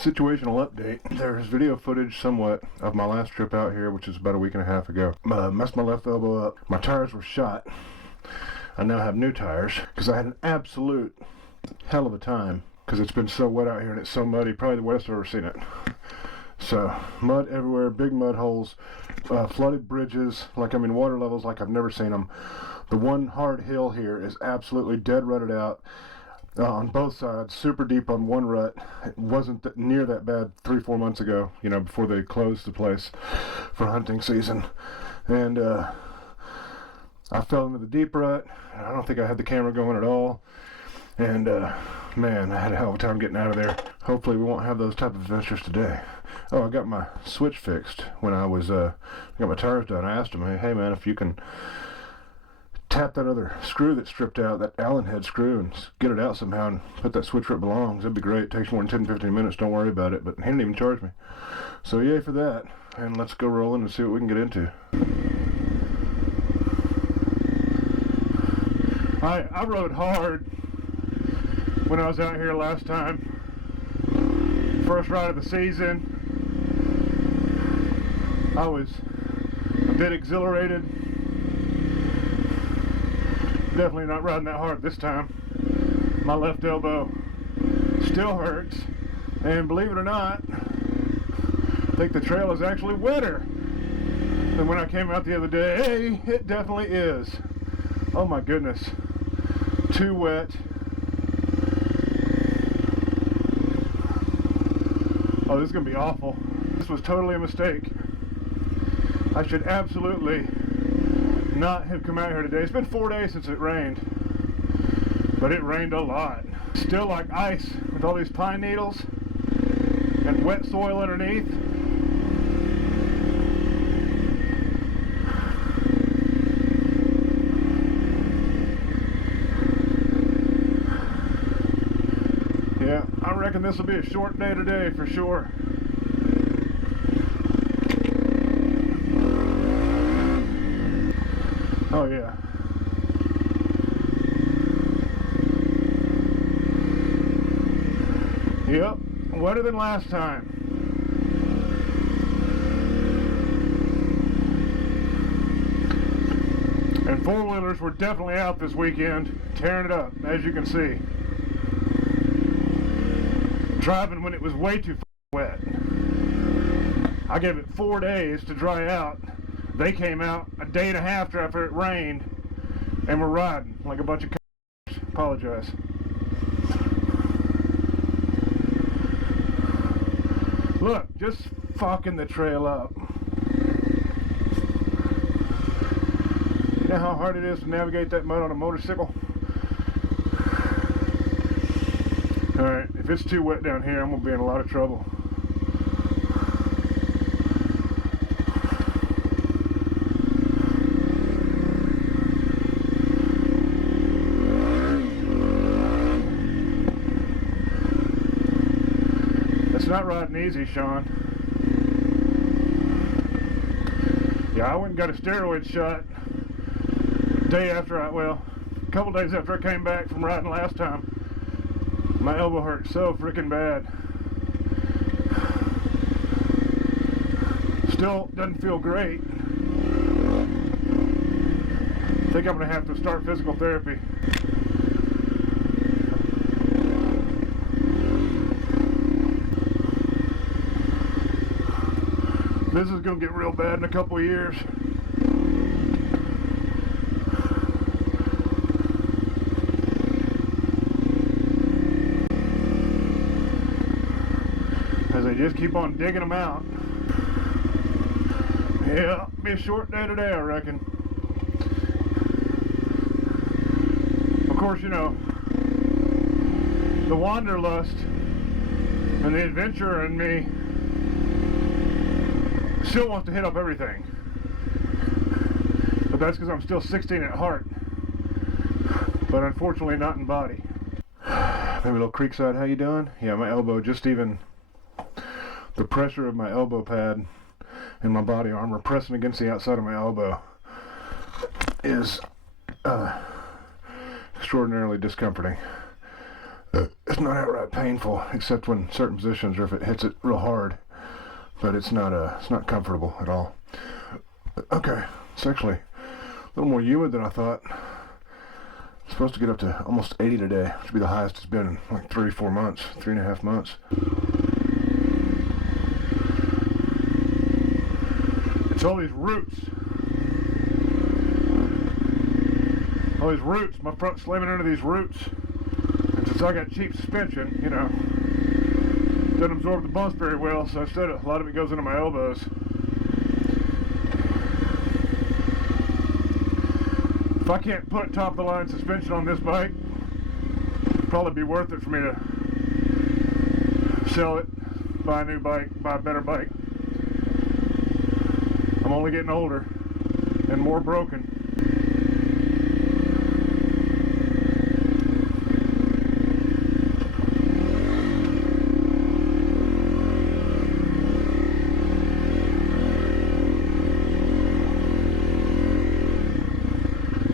Situational update. There's video footage somewhat of my last trip out here, which is about a week and a half ago. Messed my left elbow up. My tires were shot. I now have new tires because I had an absolute hell of a time because it's been so wet out here and it's so muddy. Probably the wettest I've ever seen it. So mud everywhere, big mud holes, flooded bridges, water levels like I've never seen them. The one hard hill here is absolutely dead rutted out. On both sides, super deep on one rut. It wasn't near that bad 3-4 months ago, before they closed the place for hunting season. And I fell into the deep rut. I don't think I had the camera going at all. And man, I had a hell of a time getting out of there. Hopefully we won't have those type of adventures today. Oh, I got my switch fixed when I was got my tires done. I asked him, hey man, if you can tap that other screw that stripped out, that Allen head screw, and get it out somehow and put that switch where it belongs. That'd be great. It takes more than 10-15 minutes. Don't worry about it. But he didn't even charge me. So yay for that. And let's go rolling and see what we can get into. I rode hard when I was out here last time. First ride of the season. I was a bit exhilarated. Definitely not riding that hard this time. My left elbow still hurts, and believe it or not, I think the trail is actually wetter than when I came out the other day. Hey, it definitely is. Oh my goodness, too wet. Oh, this is gonna be awful. This was totally a mistake. I should absolutely not have come out here today. It's been 4 days since it rained, but it rained a lot. Still like ice with all these pine needles and wet soil underneath. Yeah, I reckon this will be a short day today for sure. Oh yeah. Yep, wetter than last time. And four-wheelers were definitely out this weekend, tearing it up, as you can see. Driving when it was way too wet. I gave it 4 days to dry out. They came out a day and a half after it rained and were riding like a bunch of c*****s. Apologize. Look, just fucking the trail up. You know how hard it is to navigate that mud on a motorcycle? Alright, if it's too wet down here, I'm going to be in a lot of trouble. Not riding easy, Sean. Yeah, I went and got a steroid shot day after a couple days after I came back from riding last time. My elbow hurt so freaking bad. Still doesn't feel great. I think I'm gonna have to start physical therapy. This is going to get real bad in a couple of years. As they just keep on digging them out. Yeah, be a short day today, I reckon. Of course, the wanderlust and the adventurer in me still wants to hit up everything, but that's because I'm still 16 at heart, but unfortunately not in body. Maybe a little Creekside, how you doing? Yeah, my elbow, just even the pressure of my elbow pad and my body armor pressing against the outside of my elbow is extraordinarily discomforting. It's not outright painful, except when certain positions or if it hits it real hard. But it's not comfortable at all. Okay, it's actually a little more humid than I thought. It's supposed to get up to almost 80 today, which would be the highest it's been in like 3-4 months, 3.5 months. It's all these roots. All these roots, my front's slamming into these roots. And since I got cheap suspension, you know, doesn't absorb the bumps very well, so instead a lot of it goes into my elbows. If I can't put top of the line suspension on this bike, it'd probably be worth it for me to sell it, buy a new bike, buy a better bike. I'm only getting older and more broken.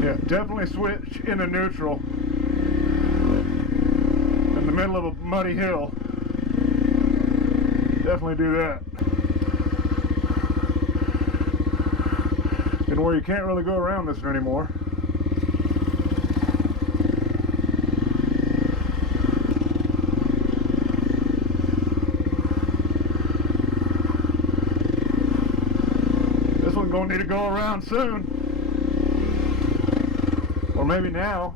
Yeah, definitely switch into neutral in the middle of a muddy hill. Definitely do that. And where you can't really go around this anymore. This one's gonna need to go around soon. Or maybe now.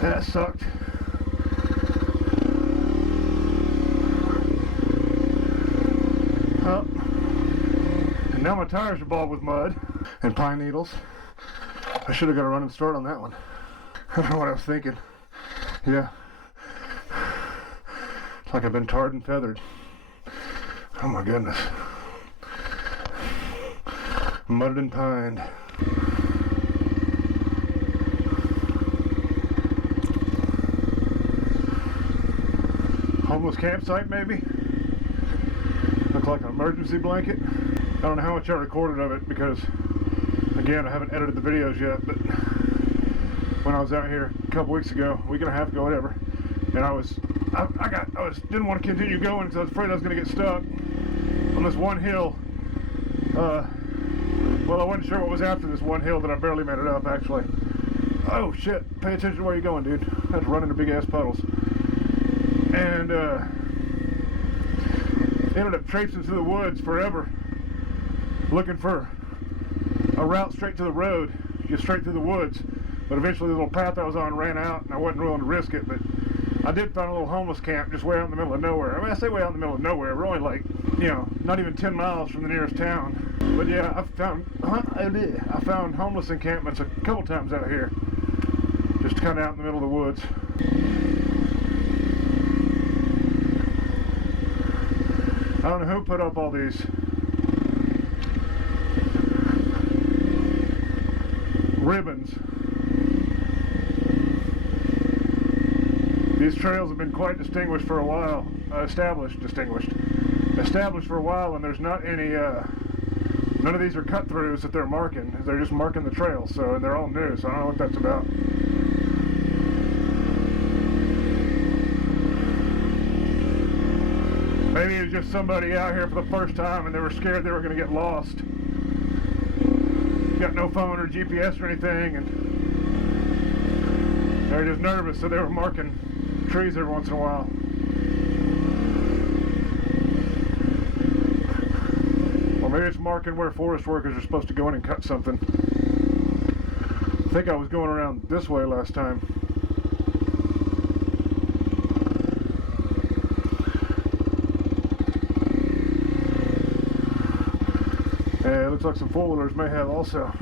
That sucked. Oh. And now my tires are balled with mud and pine needles. I should have got a running start on that one. I don't know what I was thinking. Yeah. It's like I've been tarred and feathered. Oh my goodness. Mudded and pined. Homeless campsite maybe? Look like an emergency blanket. I don't know how much I recorded of it because, again, I haven't edited the videos yet, but when I was out here a couple weeks ago, a week and a half ago, whatever, and I didn't want to continue going because I was afraid I was going to get stuck on this one hill. Well, I wasn't sure what was after this one hill that I barely made it up, actually. Oh shit, pay attention to where you're going, dude. I had to run into big ass puddles. And ended up traipsing through the woods forever, looking for a route straight to the road, just straight through the woods. But eventually the little path I was on ran out, and I wasn't willing to risk it. But I did find a little homeless camp just way out in the middle of nowhere. I mean, I say way out in the middle of nowhere. We're only like, you know, not even 10 miles from the nearest town. But yeah, I found homeless encampments a couple times out here, just kind of out in the middle of the woods. I don't know who put up all these ribbons. These trails have been quite distinguished for a while, established for a while, and there's not any, none of these are cut throughs that they're marking. They're just marking the trail, so, and they're all new, so I don't know what that's about. Maybe it was just somebody out here for the first time and they were scared they were going to get lost. Got no phone or GPS or anything, and they were just nervous, so they were marking trees every once in a while. Or maybe it's marking where forest workers are supposed to go in and cut something. I think I was going around this way last time. Yeah, it looks like some four-wheelers may have also.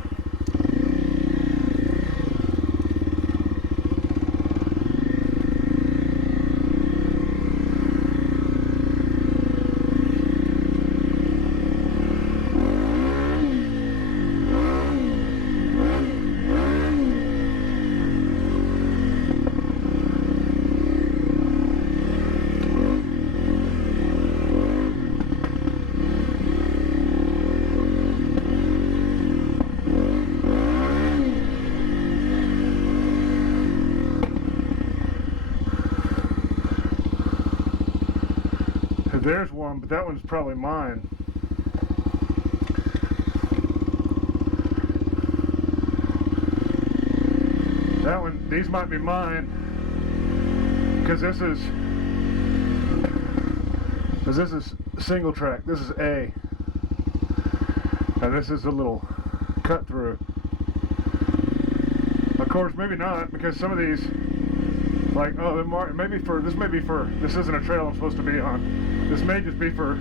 There's one, but that one's probably mine. That one, these might be mine, because this is single track. This is A, and this is a little cut through. Of course, maybe not, because some of these, like, oh, this isn't a trail I'm supposed to be on. This may just be for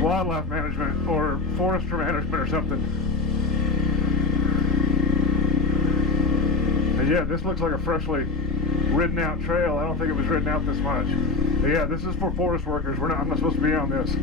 wildlife management or forestry management or something. And yeah, this looks like a freshly ridden out trail. I don't think it was ridden out this much. But yeah, this is for forest workers. I'm not supposed to be on this.